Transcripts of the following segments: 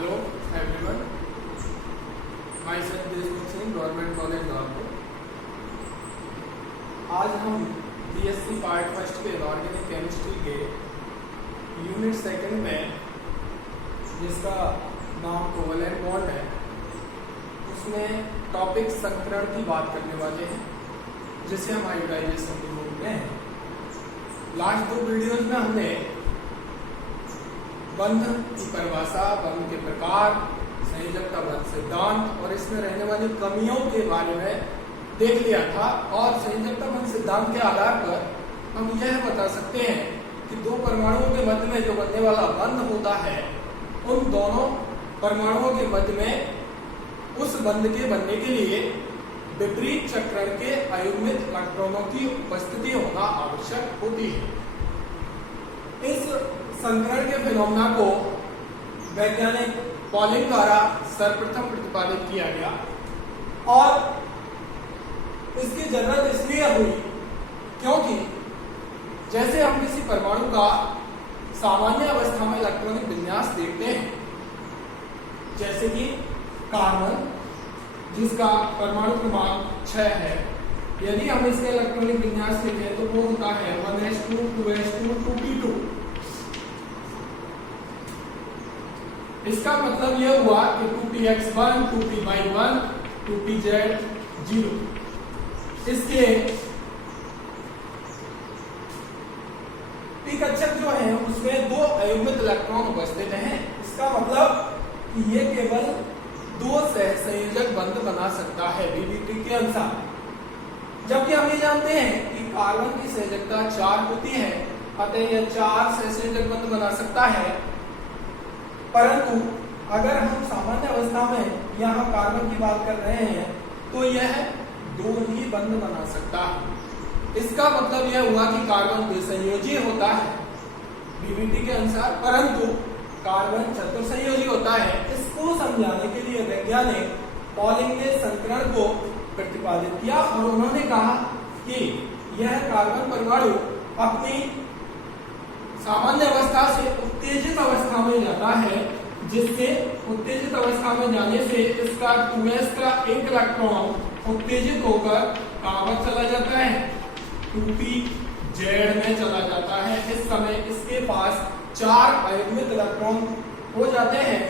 Hello everyone, my self Deshmukh Singh, government college Nagpur. आज हम BSc part first के ऑर्गेनिक केमिस्ट्री के यूनिट सेकंड में, जिसका नाम कोवलेंट बॉन्ड है, उसमें टॉपिक संकरण की बात करने वाले हैं, जिसे हम हाइब्रिडाइजेशन भी बोलते हैं। लास्ट दो वीडियोज में हमने बंध की परिभाषा, बंध के प्रकार, संयोजकता बंध सिद्धांत और इसमें रहने वाली कमियों के बारे में देख लिया था। और संयोजकता बंध सिद्धांत के आधार पर हम यह बता सकते हैं कि दो परमाणुओं के मध्य में जो बनने वाला बंध होता है, उन दोनों परमाणुओं के मध्य में उस बंध के बनने के लिए विपरीत चक्रण के अयुग्मित इलेक्ट्रॉनों की उपस्थिति होना आवश्यक होती है। इस संकरण के फिनोमेना को वैज्ञानिक पॉलिंग द्वारा सर्वप्रथम प्रतिपादित किया गया और इसकी जरूरत इसलिए हुई क्योंकि जैसे हम किसी परमाणु का सामान्य अवस्था में इलेक्ट्रॉनिक विन्यास देखते हैं, जैसे कि कार्बन जिसका परमाणु क्रमांक 6 है, यदि हम इसके इलेक्ट्रॉनिक विन्यास देखें तो वो होता है 1s2 2s2 2p2। इसका मतलब यह हुआ कि 2px1 2py1 2pz0। इसके p कक्षक जो है उसमें दो अयुग्मित इलेक्ट्रॉन उपस्थित हैं। इसका मतलब कि ये केवल दो सहसंयोजक बंध बना सकता है बीबीटी के अनुसार, जबकि हम ये जानते हैं कि कार्बन की संयोजकता 4 होती है, अतः यह 4 सहसंयोजक बंध बना सकता है। परंतु अगर हम सामान्य अवस्था में यहाँ कार्बन की बात कर रहे हैं तो यह 2 ही बंध बना सकता है। इसका मतलब यह हुआ कि कार्बन द्विसंयोजी होता है बीबीटी के अनुसार, परंतु कार्बन चतुर्संयोजी होता है। इसको समझाने के लिए वैज्ञानिक पॉलिंग ने संकरण को प्रतिपादित किया और उन्होंने कहा कि यह कार्बन परमाणु अपनी सामान्य अवस्था से उत्तेजित अवस्था में जाता है, जिससे उत्तेजित अवस्था में जाने से इसका 2s का एक इलेक्ट्रॉन उत्तेजित होकर कहां पर चला जाता है, 2pz में चला जाता है। इस समय इसके पास 4 अयुग्मित इलेक्ट्रॉन हो जाते हैं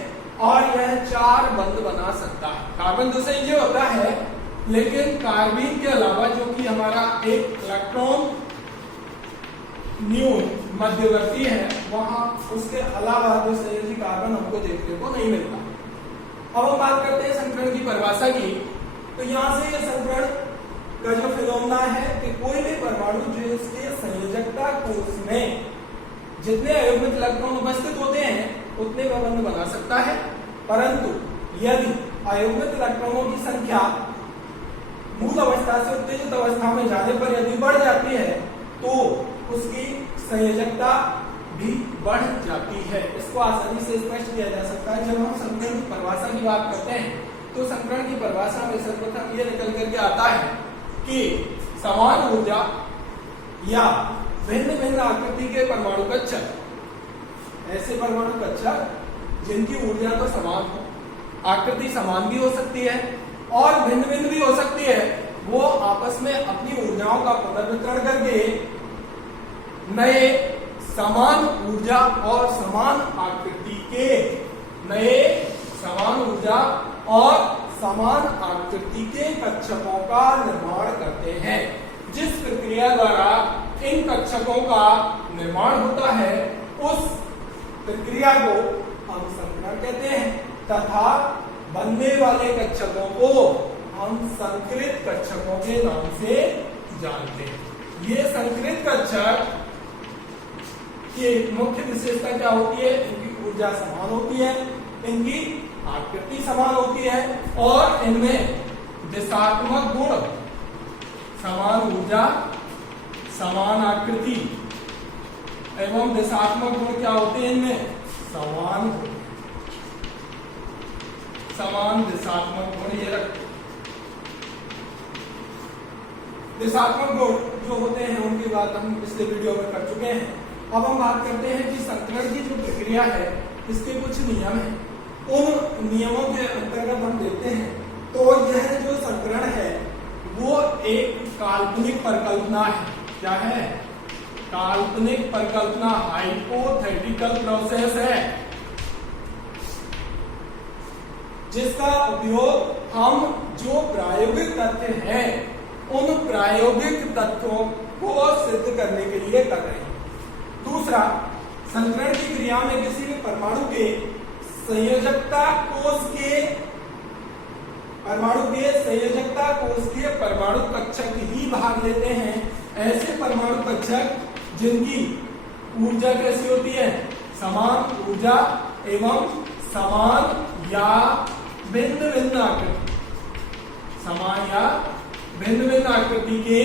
और यह 4 बंध बना सकता है। कार्बन द्विसंयोजी होता है, लेकिन कार्बीन के अलावा जो कि हमारा एक इलेक्ट्रॉन न्यून मध्यवर्ती है, वहां उसके अलावा द्विसंयोजी कार्बन हमको देखने को नहीं मिलता। अब हम बात करते हैं संकरण की परिभाषा की। तो यहां से ये संकरण का जो फिनोमेना है कि कोई भी परमाणु जिसके संयोजकता कोष में जितने अयुग्मित इलेक्ट्रॉन उपस्थित होते हैं उतने का बंध बना सकता है, परंतु यदि अयुग्मित इलेक्ट्रॉनों की संख्या मूल अवस्था से उत्तेजित अवस्था में जाने पर यदि बढ़ जाती है तो उसकी संयोजकता भी बढ़ जाती है। इसको आसानी से स्पष्ट किया जा सकता है। जब हम संकरण की परिभाषा की बात करते हैं तो संकरण की परिभाषा में सर्वप्रथम यह निकल करके आता है कि समान ऊर्जा या भिन्न भिन्न आकृति के परमाणु कक्षक, ऐसे परमाणु कक्षक जिनकी ऊर्जा तो समान हो, आकृति समान भी हो सकती है और भिन्न भिन्न भी हो सकती है, वो आपस में अपनी ऊर्जाओं का पुनर्वितरण करके नए समान ऊर्जा और समान आकृति के नए समान ऊर्जा और समान आकृति के कक्षकों का निर्माण करते हैं। जिस प्रक्रिया द्वारा इन कक्षकों का निर्माण होता है उस प्रक्रिया को हम संकरण कहते हैं, तथा बनने वाले कक्षकों को हम संकरित कक्षकों के नाम से जानते हैं। ये संकरित कक्षक की मुख्य विशेषता क्या होती है? इनकी ऊर्जा समान होती है, इनकी आकृति समान होती है और इनमें दिशात्मक गुण, समान ऊर्जा, समान आकृति एवं दिशात्मक गुण क्या होते हैं? इनमें समान दिशात्मक गुण। ये रखते दिशात्मक गुण जो होते हैं उनकी बात हम पिछले वीडियो में कर चुके हैं। अब हम बात करते हैं कि संकरण की जो प्रक्रिया है इसके कुछ नियम हैं। उन नियमों के अंतर्गत हम देखते हैं तो यह जो संकरण है वो एक काल्पनिक परिकल्पना है। क्या है? काल्पनिक परिकल्पना, हाइपोथेटिकल प्रोसेस है, जिसका उपयोग हम जो प्रायोगिक तथ्य हैं उन प्रायोगिक तथ्यों को सिद्ध करने के लिए कर रहे हैं। दूसरा, संकरण की क्रिया में किसी भी परमाणु के संयोजकता कोष के परमाणु कक्षक ही भाग लेते हैं। ऐसे परमाणु कक्षक जिनकी ऊर्जा कैसी होती है? समान ऊर्जा एवं समान या भिन्न भिन्न आकृति, समान या भिन्न भिन्न आकृति के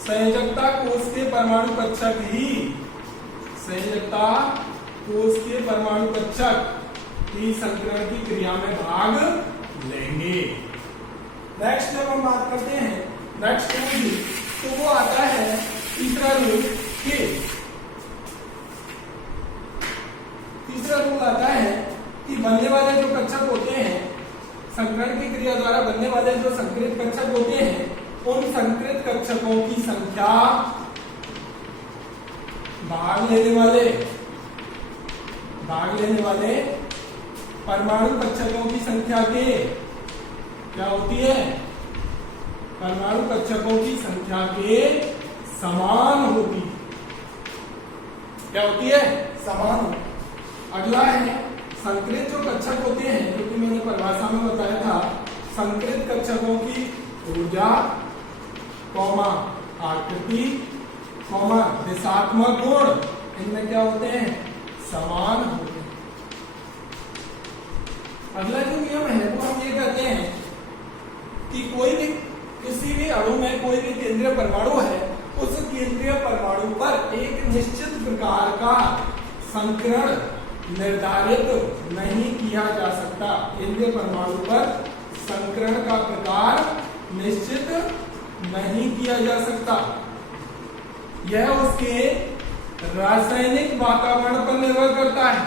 संयोजकता कोष के परमाणु कक्षक ही, संयोजकता कोष के परमाणु कक्षक ही संकरण की क्रिया में भाग लेंगे। नेक्स्ट जब हम बात करते हैं नेक्स्ट रूल, तो वो आता है तीसरा रूल के, तीसरा रूल आता है कि बनने वाले जो कक्षक होते हैं, संकरण की क्रिया द्वारा बनने वाले जो संकृत कक्षक होते हैं, उन संकृत कक्षकों की संख्या भाग लेने वाले परमाणु कक्षकों की संख्या के क्या होती है? परमाणु कक्षकों की संख्या के समान होती। क्या होती है? समान। अगला है संकृत जो कक्षक होते हैं, जो कि मैंने परिभाषा में बताया था, संकृत कक्षकों की ऊर्जा, आकृति, दिशात्मक गुण, इनमें क्या होते हैं? समान होते हैं। अगला जो नियम है वो हम ये कहते हैं कि कोई भी किसी भी अणु में कोई भी केंद्रीय परमाणु है, उस केंद्रीय परमाणु पर एक निश्चित प्रकार का संकरण निर्धारित नहीं किया जा सकता। केंद्रीय परमाणु पर संकरण का प्रकार निश्चित नहीं किया जा सकता। यह उसके रासायनिक वातावरण पर निर्भर करता है,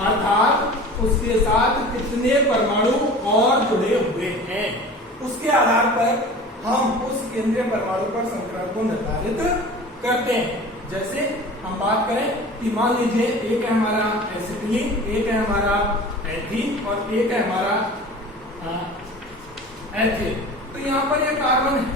अर्थात उसके साथ कितने परमाणु और जुड़े हुए हैं, उसके आधार पर हम उस केंद्रीय परमाणु पर संकरण को निर्धारित करते हैं। जैसे हम बात करें कि मान लीजिए एक है हमारा एसिटिलीन, एक है हमारा एथीन और एक है हमारा एथेन। तो यहाँ पर यह कार्बन है,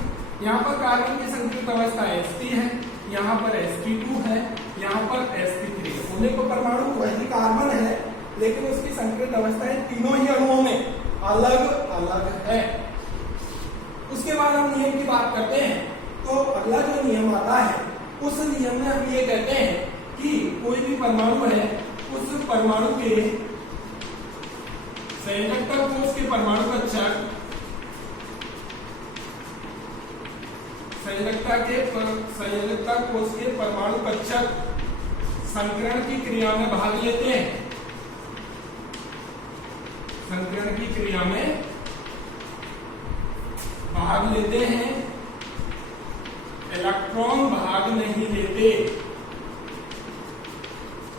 यहाँ पर कार्बन की संकृत अवस्था Sp है, यहाँ पर Sp2 है, यहाँ पर Sp3 है। होने को परमाणु वही कार्बन है, लेकिन उसकी संकृत अवस्थाएं तीनों ही अणुओं में अलग अलग है। उसके बाद हम नियम की बात करते हैं, तो अगला जो नियम आता है उस नियम में हम ये कहते हैं कि कोई भी परमाणु है, उस परमाणु के संयोजकता कोष के परमाणु कक्षक संयोजकता कोष के परमाणु कक्षक संकरण की क्रिया में भाग लेते हैं। संकरण की क्रिया में भाग लेते हैं, इलेक्ट्रॉन भाग नहीं लेते।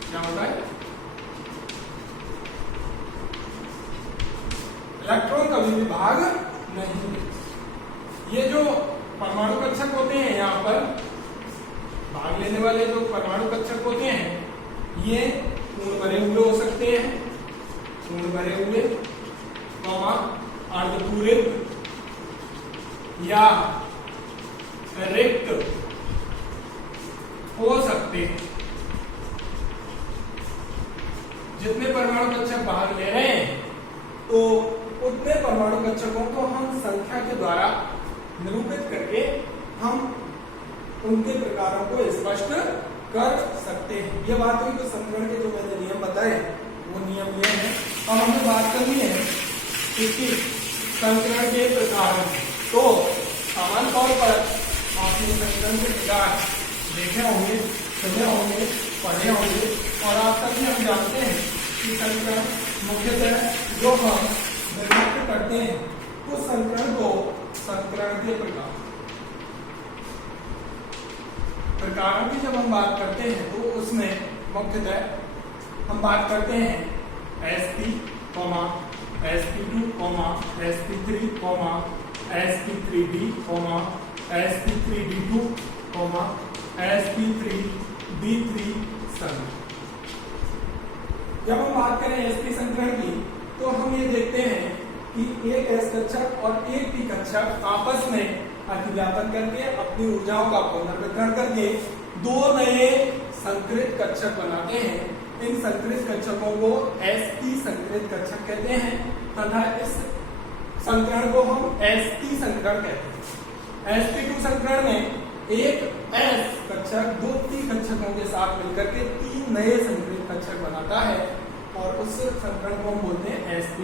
क्या होता है? इलेक्ट्रॉन कभी भी भाग नहीं लेते। ये जो परमाणु कक्षक होते हैं, यहाँ पर भाग लेने वाले जो परमाणु कक्षक होते हैं, ये पूर्ण भरे हुए हो सकते हैं, पूर्ण भरे हुए, अर्धपूरित या रिक्त हो सकते हैं। जितने परमाणु कक्षक भाग ले रहे हैं, तो उतने परमाणु कक्षकों को हम संख्या के द्वारा निरूपित करके हम उनके प्रकारों को स्पष्ट कर सकते हैं। ये बात हुई तो संकरण के जो मैंने नियम बताए वो नियम ये है। अब हमें बात करनी है इसकी संकरण के प्रकारों की। तो सामान्य तौर पर आपने संकरण के प्रकार देखे होंगे, सुने होंगे, पढ़े होंगे, और आप सभी हम जानते हैं कि संकरण मुख्यतः जो हम निर्मित करते हैं उस संकरण को संकरण के प्रकारों की जब हम बात करते हैं तो उसमें मुख्यतः हम बात करते हैं sp, sp2, sp3, sp3d, sp3d2, sp3d3 संघ। जब हम बात करें sp संकरण की तो हम ये देखते हैं कि एक s कक्षक और एक p कक्षक आपस में अतिव्यापन करके अपनी ऊर्जाओं का पुनर्वितरण करके दो नए संकरित कक्षक बनाते हैं। इन संकरित कक्षकों को sp संकरित कक्षक कहते हैं तथा इस संकरण को हम sp संकरण कहते हैं। sp2 संकरण में एक s कक्षक दो p कक्षकों के साथ मिलकर के तीन नए संकरित कक्षक बनाता है और उस संकरण को हम बोलते हैं sp।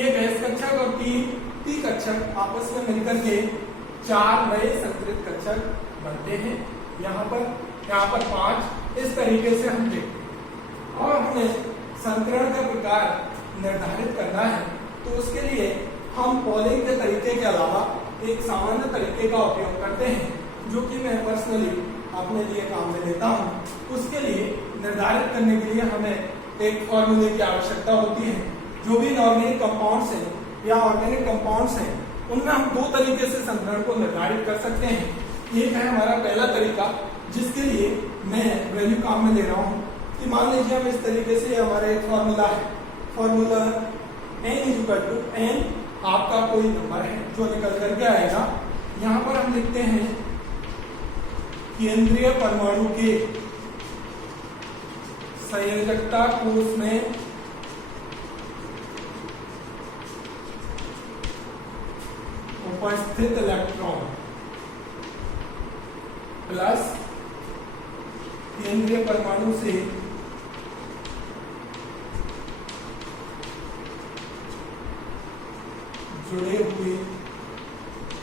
एक s कक्षक और तीन p कक्षक आपस में मिलकर के चार नए संकरित कक्षक बनते हैं। यहाँ पर 5 इस तरीके से हम देखते हैं। और हमें संकरण का प्रकार निर्धारित करना है तो उसके लिए हम पॉलिंग के तरीके के अलावा एक सामान्य तरीके का उपयोग करते हैं जो कि मैं पर्सनली अपने लिए काम में लेता हूँ। उसके लिए निर्धारित करने के लिए हमें एक फॉर्मूले की आवश्यकता होती है। जो भी इनऑर्गेनिक कंपाउंड्स हैं या ऑर्गेनिक कंपाउंड्स हैं उनमें हम दो तरीके से संकरण को निर्धारित कर सकते हैं। एक है हमारा पहला तरीका जिसके लिए मैं वैल्यू काम में ले रहा हूँ कि मान लीजिए हम इस तरीके से हमारा एक फॉर्मूला है। फॉर्मूला n आपका कोई नंबर है जो निकल करके आएगा। यहाँ पर हम लिखते हैं केंद्रीय परमाणु के संयोजकता कोष में उपस्थित इलेक्ट्रॉन प्लस केंद्रीय परमाणु से जुड़े हुए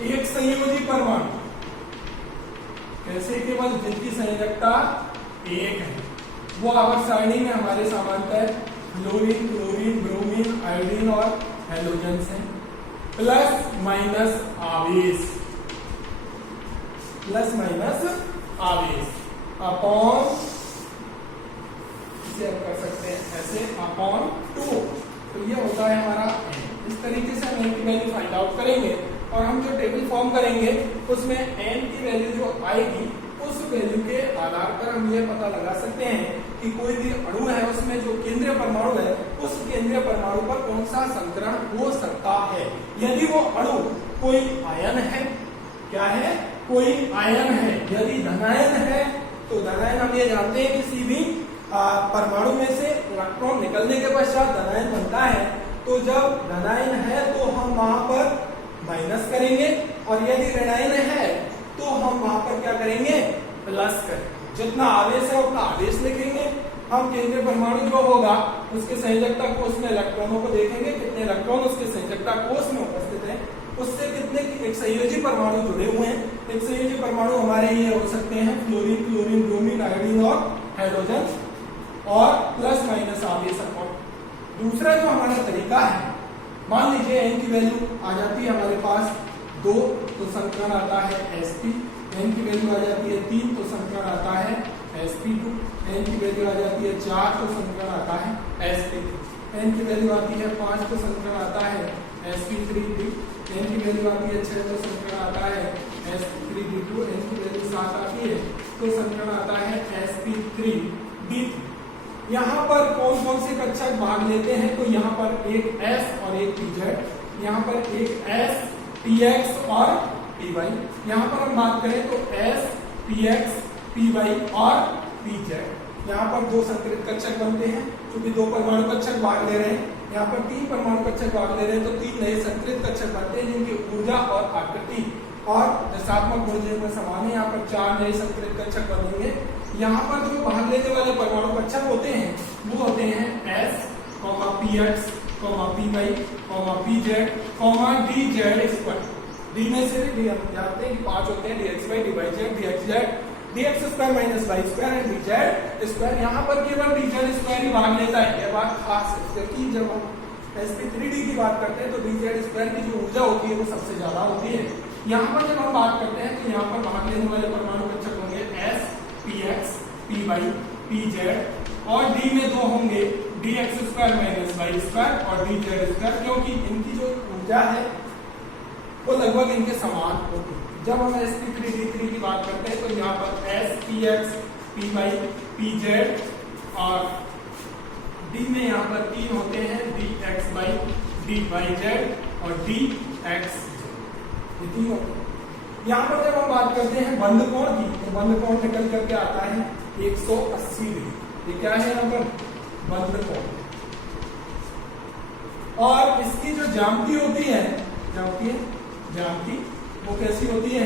एक संयोजी परमाणु कैसे केवल जिनकी संयोजकता एक है वो आवर्त सारणी में हमारे सामान्यतः फ्लोरीन, क्लोरीन, ब्रोमीन, आयोडीन और हैलोजेंस हैं। प्लस माइनस आवेश अपॉन इसे आप कर सकते हैं ऐसे अपॉन 2। तो ये होता है हमारा n। इस तरीके से हम n की वैल्यू फाइंड आउट करेंगे और हम जो टेबल फॉर्म करेंगे उसमें n की वैल्यू जो आएगी उस वैल्यू के आधार पर हम ये पता लगा सकते हैं कि कोई भी अणु है उसमें जो केंद्रीय परमाणु है उस केंद्रीय परमाणु पर कौन सा संकरण हो सकता है। यदि वो अणु कोई आयन है, क्या है, कोई आयन है। यदि धनायन है तो धनायन हम ये जानते हैं किसी भी परमाणु में से इलेक्ट्रॉन निकलने के पश्चात धनायन बनता है। तो जब धनायन है तो हम वहां पर माइनस करेंगे और यदि ऋणायन है तो हम वहां पर क्या करेंगे, प्लस करेंगे। जितना आवेश है उतना आवेश लिखेंगे। हम केंद्रीय परमाणु जो होगा उसके संयोजकता कोष में इलेक्ट्रॉनों को देखेंगे कितने इलेक्ट्रॉन उसके संयोजकता कोष में उपस्थित है, उससे कितने एक संयोजी परमाणु जुड़े हुए हैं। एक संयोजी परमाणु हमारे ये हो सकते हैं फ्लोरीन, क्लोरीन, ब्रोमीन, आयोडीन और हाइड्रोजन और प्लस माइनस आवेश अपॉन। दूसरा जो हमारा तरीका है, मान लीजिए n की वैल्यू आ जाती है हमारे पास 2 तो संकरण आता है sp। n की वैल्यू आ जाती है 3 तो संकरण आता है sp2। n की वैल्यू आ जाती है 4 तो संकरण आता है sp3। n की वैल्यू आती है 5 तो संकरण आता है sp3d। n की वैल्यू आती है 6 तो संकरण आता है sp3d2। n की वैल्यू 7 आती है तो संकरण आता है sp3d। यहाँ पर कौन कौन से कक्षक भाग लेते हैं तो यहाँ पर एक s और एक pz, यहाँ पर एक s, px और py। यहाँ पर हम बात करें तो s, px, py और pz। यहाँ पर दो संकरित कक्षक बनते हैं क्योंकि दो परमाणु कक्षक भाग ले रहे हैं। यहाँ पर 3 परमाणु कक्षक भाग ले रहे हैं तो 3 नए संकरित कक्षक बनते हैं जिनकी ऊर्जा और आकृति और दशात्मक गुण जिनमें समान है। यहाँ पर 4 नए संकरित कक्षक बनेंगे। यहाँ पर जो भाग लेने वाले परमाणु कक्षक होते हैं वो होते हैं s, px, py, pz, dz square. D में से भी हम जानते हैं कि 5 होते हैं dxy, dyz, dxz, dx square minus y square and dz square. यहाँ पर केवल dz स्क्वायर ही भाग लेता है। यह बात खास है क्योंकि जब हम sp3d की बात करते हैं तो dz स्क्वायर की जो ऊर्जा होती है वो सबसे ज्यादा होती है। यहाँ पर जब हम बात करते हैं तो यहाँ पर भाग लेने वाले परमाणु कक्षक होंगे s, px, py P Z और डी में दो होंगे D X square minus Y square और डी जेड स्क्वायर, क्योंकि इनकी जो ऊर्जा है वो लगभग इनके समान होगी। जब हम sp3d3 की बात करते हैं तो यहाँ पर S P X P Y P Z और डी में यहाँ पर तीन होते हैं D X Y D Y Z और डी एक्स, ये तीन होते हैं। यहाँ पर जब हम बात करते हैं बंद कोण की तो बंद कोण निकल करके आता है 180 डिग्री। ये क्या है यहाँ पर बंद कोण। और इसकी जो ज्यामिति होती है ज्यामिति वो कैसी होती है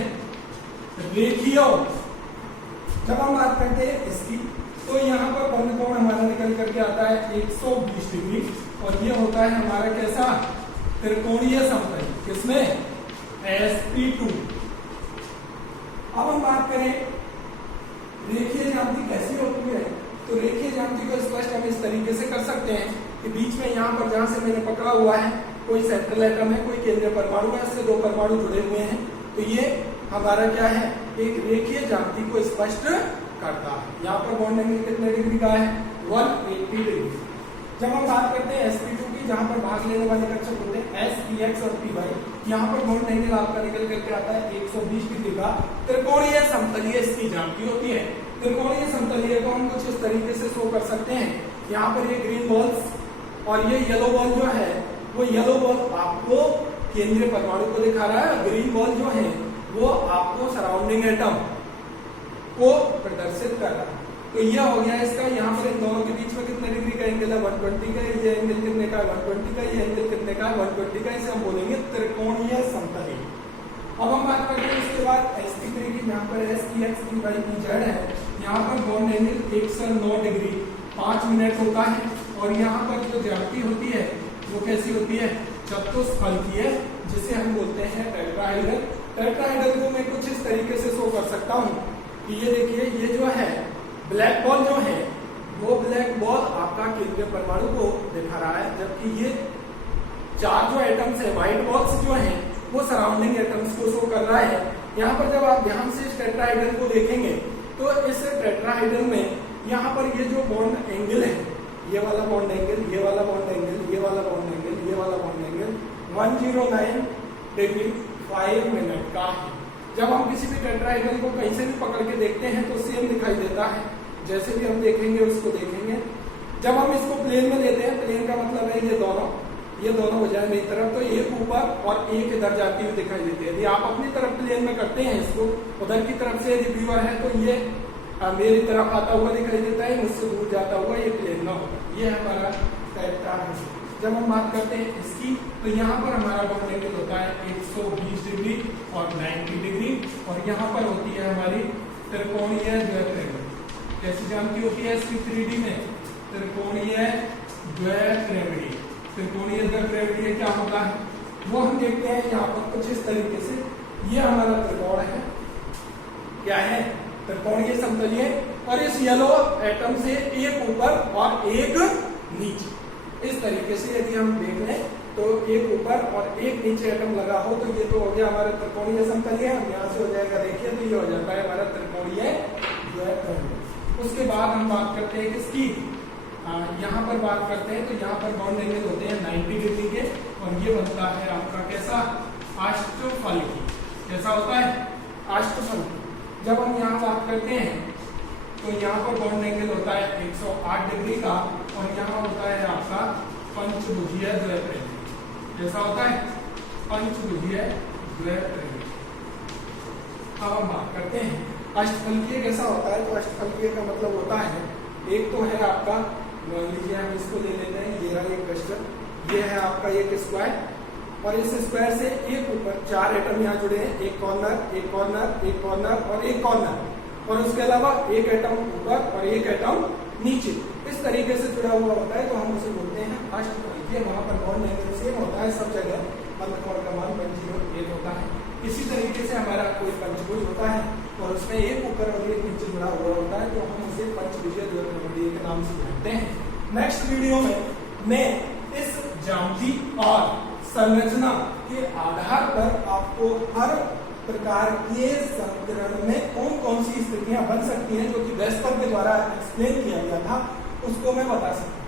रेखीय। जब हम बात करते हैं इसकी तो यहाँ पर बंद कोण हमारा निकल करके आता है 120 डिग्री और ये होता है हमारा कैसा त्रिकोणीय समतल, किसमें sp2। अब हम बात करें रेखीय ज्यामिति कैसी होती है, तो रेखीय ज्यामिति को स्पष्ट हम इस तरीके से कर सकते हैं कि बीच में यहाँ पर जहां से मैंने पकड़ा हुआ है कोई सेंट्रल एटम है, कोई केंद्रीय परमाणु है, इससे दो परमाणु जुड़े हुए हैं, तो ये हमारा क्या है एक रेखीय ज्यामिति को स्पष्ट करता है। यहाँ पर बॉन्ड एंगल कितने डिग्री का है 180 डिग्री। जब हम बात करते हैं sp2 की, जहाँ पर भाग लेने वाले कक्षक होते हैं s p x और p y, यहाँ पर बॉन्ड एंगल आपका निकल करके आता है 120 डिग्री का त्रिकोणीय समतलीय इसकी ज्यामिति होती है। त्रिकोणीय समतलीय को हम कुछ इस तरीके से शो कर सकते हैं। यहाँ पर ये ग्रीन बॉल्स और ये येलो बॉल जो है वो येलो बॉल आपको केंद्रीय परमाणु को दिखा रहा है, ग्रीन बॉल जो है वो आपको सराउंडिंग एटम को प्रदर्शित कर रहा है। तो ये हो गया इसका। यहाँ पर इन दोनों के बीच में कितने डिग्री का एंगल है 120 का, ये एंगल कितने का 120 का, ये एंगल कितने का 120 का, इसे हम बोलेंगे त्रिकोणीय समतली। अब हम बात करते हैं इसके बाद sp3 की, यहाँ पर s p x p y p z है। यहाँ पर बॉन्ड एंगल 109 डिग्री 5 मिनट होता है और यहाँ पर जो ज्यामिति होती है वो कैसी होती है चतुष्फलकीय, जिसे हम बोलते हैं टेट्राहेड्रल। टेट्राहेड्रल को मैं कुछ इस तरीके से शो कर सकता हूँ कि ये देखिए, ये जो है ब्लैक बॉल जो है वो ब्लैक बॉल आपका केंद्रीय परमाणु को दिखा रहा है, जबकि ये चार जो एटम्स है व्हाइट बॉल्स जो हैं वो सराउंडिंग एटम्स को शो कर रहा है। यहाँ पर जब आप ध्यान से इस टेट्राहेड्रल को देखेंगे तो इस टेट्राहेड्रल में यहाँ पर ये जो बॉन्ड एंगल है, ये वाला बॉन्ड एंगल, ये वाला बॉन्ड एंगल, ये वाला बॉन्ड एंगल, ये वाला बॉन्ड एंगल 109 डिग्री 5 मिनट का है। जब हम किसी भी टेट्राहेड्रल को कहीं से भी पकड़ के देखते हैं तो सेम दिखाई देता है, जैसे भी हम देखेंगे उसको देखेंगे। जब हम इसको प्लेन में लेते हैं, प्लेन का मतलब है ये दोनों हो जाए मेरी तरफ, तो एक ऊपर और एक इधर जाती हुई दिखाई देती है। यदि आप अपनी तरफ प्लेन में करते हैं इसको, उधर की तरफ से यदि व्यूअर है तो ये मेरी तरफ आता हुआ दिखाई देता है, मुझसे दूर जाता हुआ ये प्लेन में होगा। ये हमारा टेट्राहेड्रल। जब हम बात करते हैं इसकी तो यहाँ पर हमारा बॉन्ड एंगल होता है 120 डिग्री और 90 डिग्री और यहाँ पर होती है हमारी त्रिकोणीय द्वित्रिकोण। कैसी ज्यामिति होती है sp3d में त्रिकोणीय द्वित्रिकोणीय। त्रिकोणीय द्वित्रिकोणीय क्या होता है वो हम देखते हैं यहाँ पर कुछ इस तरीके से। ये हमारा त्रिकोण है, क्या है त्रिकोणीय समतलीय, और इस येलो एटम से एक ऊपर और एक नीचे, इस तरीके से यदि हम देख लें तो एक ऊपर और एक नीचे एटम लगा हो तो ये तो हो गया हमारा त्रिकोणीय समतलीय। हम यहाँ से हो जाएगा देखिए तो ये हो जाता है हमारा त्रिकोणीय द्वित्रिकोण। उसके बाद हम बात करते हैं किसकी, यहाँ पर बात करते हैं तो यहाँ पर बॉन्ड एंगल होते हैं 90 डिग्री के और ये बनता है आपका कैसा अष्टफलकी। कैसा होता है अष्टफलकी। जब हम यहाँ बात करते हैं तो यहाँ पर बॉन्ड एंगल होता है 108 डिग्री का और यहाँ होता है आपका पंचभुजीय द्वित्रिकोण। जैसा होता है पंचभुजीय द्वित्रिकोण। अब हम बात करते हैं अष्टफलकीय कैसा होता है। तो अष्टफलकीय का मतलब होता है, एक तो है आपका, मान लीजिए हम इसको ले लेते हैं, ये रहा एक क्वेश्चन, ये है आपका एक स्क्वायर और इस स्क्वायर से एक ऊपर चार एटम यहाँ जुड़े हैं, एक कॉर्नर एक कॉर्नर एक कॉर्नर और एक कॉर्नर, और उसके अलावा एक एटम ऊपर और एक एटम नीचे, इस तरीके से जुड़ा हुआ होता है तो हम उसे बोलते हैं अष्टफलकीय। वहां पर बॉन्ड एंगल सेम होता है सब जगह, बंधकोण का मान 108 होता है। इसी तरीके से हमारा कोई पंचभुज होता है और उसमें एक ऊपर और एक नीचे जुड़ा हुआ होता है तो हम उसे पंचभुजीय द्वित्रिकोणीय के नाम से जानते हैं। नेक्स्ट वीडियो में मैं इस ज्यामिति और संरचना के आधार पर आपको हर प्रकार के संकरण में कौन कौन सी स्थितियां बन सकती हैं, जो कि वेस्पर के द्वारा एक्सप्लेन किया गया था, उसको मैं बता सकता हूं।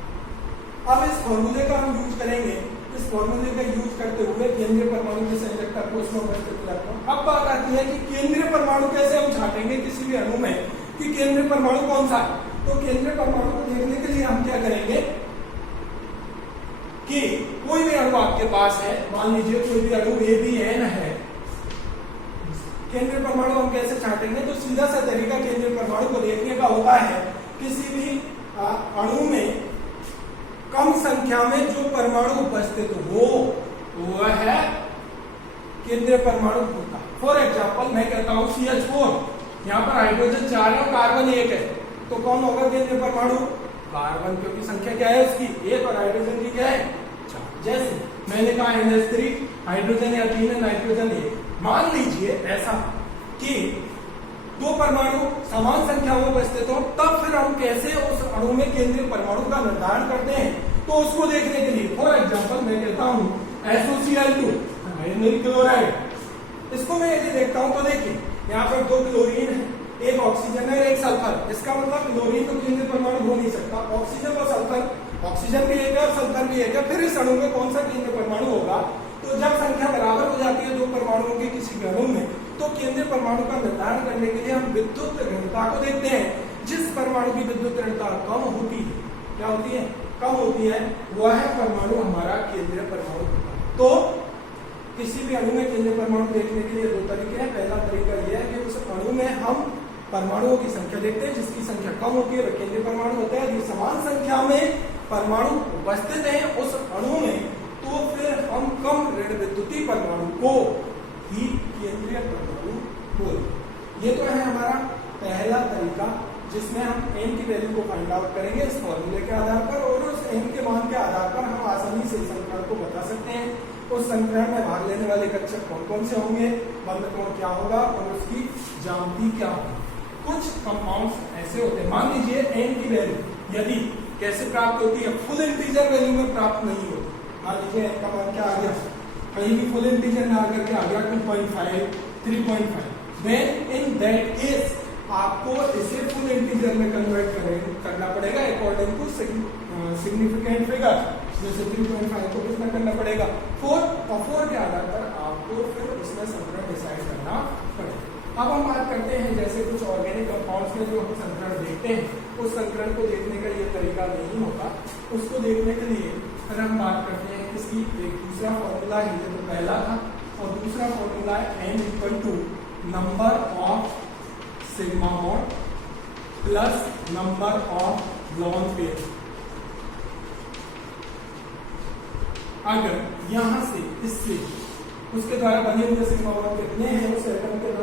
अब इस फॉर्मूले का हम यूज करेंगे। इस फॉर्मूले का यूज करते हुए केंद्रीय परमाणु के संयोजकता को उसमें उपस्थित करता हूं। अब बात आती है कि केंद्रीय परमाणु कैसे हम छांटेंगे किसी भी अणु में कि केंद्रीय परमाणु कौन सा है। तो केंद्रीय परमाणु को देखने के लिए हम क्या करेंगे कि कोई भी अणु आपके पास है, मान लीजिए कोई भी अणु ABN है, केंद्रीय परमाणु हम कैसे छांटेंगे। तो सीधा सा तरीका केंद्रीय परमाणु को देखने का होता है, किसी भी अणु में कम संख्या में जो परमाणु उपस्थित हो वह है केंद्रीय परमाणु होता है। फॉर एग्जाम्पल मैं कहता हूं CH4, यहाँ पर हाइड्रोजन 4 है और कार्बन 1 है, तो कौन होगा केंद्रीय परमाणु? कार्बन, क्योंकि संख्या क्या है उसकी 1 और हाइड्रोजन की क्या है 4। जैसे मैंने कहा NH3 हाइड्रोजन या 3 है, नाइट्रोजन 1। मान लीजिए ऐसा कि दो परमाणु समान संख्या में उपस्थित हो, तब फिर हम कैसे उस अणु में केंद्रीय परमाणु का निर्धारण करते हैं। तो उसको देखने के लिए फॉर एग्जांपल मैं कहता हूं SOCl2 आयनिक क्लोराइड, इसको मैं यदि देखता हूं तो देखिए यहाँ पर 2 क्लोरीन है, 1 ऑक्सीजन है, 1 सल्फर। इसका मतलब क्लोरीन तो केंद्रीय परमाणु हो नहीं सकता। ऑक्सीजन और सल्फर, ऑक्सीजन भी एक है और सल्फर भी एक है, फिर इस अणु में कौन सा केंद्रीय परमाणु होगा। तो जब संख्या बराबर हो जाती है दो परमाणुओं की किसी भी अणु में, तो केंद्रीय परमाणु का निर्धारण करने के लिए हम विद्युत ऋणता को देखते हैं। जिस परमाणु की विद्युत ऋणता कम होती है, क्या होती है, कम होती है, वह परमाणु हमारा केंद्रीय परमाणु होता है। तो किसी भी अणु में केंद्रीय परमाणु देखने के लिए 2 तरीके हैं। पहला तरीका यह है कि उस अणु में हम परमाणुओं की संख्या देखते हैं, जिसकी संख्या कम होती है वह केंद्रीय परमाणु होता है। यदि समान संख्या में परमाणु उपस्थित हैं उस अणु में, तो फिर हम कम ऋण विद्युतीय परमाणु को ही केंद्रीय परमाणु बोलते। ये तो है हमारा पहला तरीका, जिसमें हम n की वैल्यू को फाइंड आउट करेंगे इस फॉर्मूले के आधार पर, और उस n के मान के आधार पर हम आसानी से संकरण को बता सकते हैं। उस संकरण में भाग लेने वाले कक्षक कौन कौन से होंगे, बंद कोण क्या होगा और उसकी ज्यामिति क्या होगी। कुछ कंपाउंड्स ऐसे होते हैं, मान लीजिए n की वैल्यू यदि कैसे प्राप्त होती है, फुल इंटीजर वैल्यू में प्राप्त नहीं होती। मान लीजिए n का मान क्या आ गया, कहीं भी फुल इंटीजर में आकर के आ गया 2.5, 3.5, देन इन दैट केस आपको इसे फुल इंटीजर में कन्वर्ट करना पड़ेगा अकॉर्डिंग टू सिग्निफिकेंट फिगर। जैसे 3.5 को कितना करना पड़ेगा 4, और 4 के आधार पर आपको फिर उसमें संकरण डिसाइड करना पड़ेगा। अब हम बात करते हैं जैसे कुछ ऑर्गेनिक कंपाउंड्स में जो हम संकरण देखते हैं, उस संकरण को देखने का ये तरीका नहीं होता। उसको देखने के लिए फिर हम बात करते हैं इसकी एक दूसरा फॉर्मूला है, ये तो पहला था, और दूसरा फॉर्मूला है n equal to number of sigma bond plus number of lone pair. अगर यहां से इससे उसके द्वारा बने हुए सिग्मा बॉन्ड कितने हैं उस एटम के द्वारा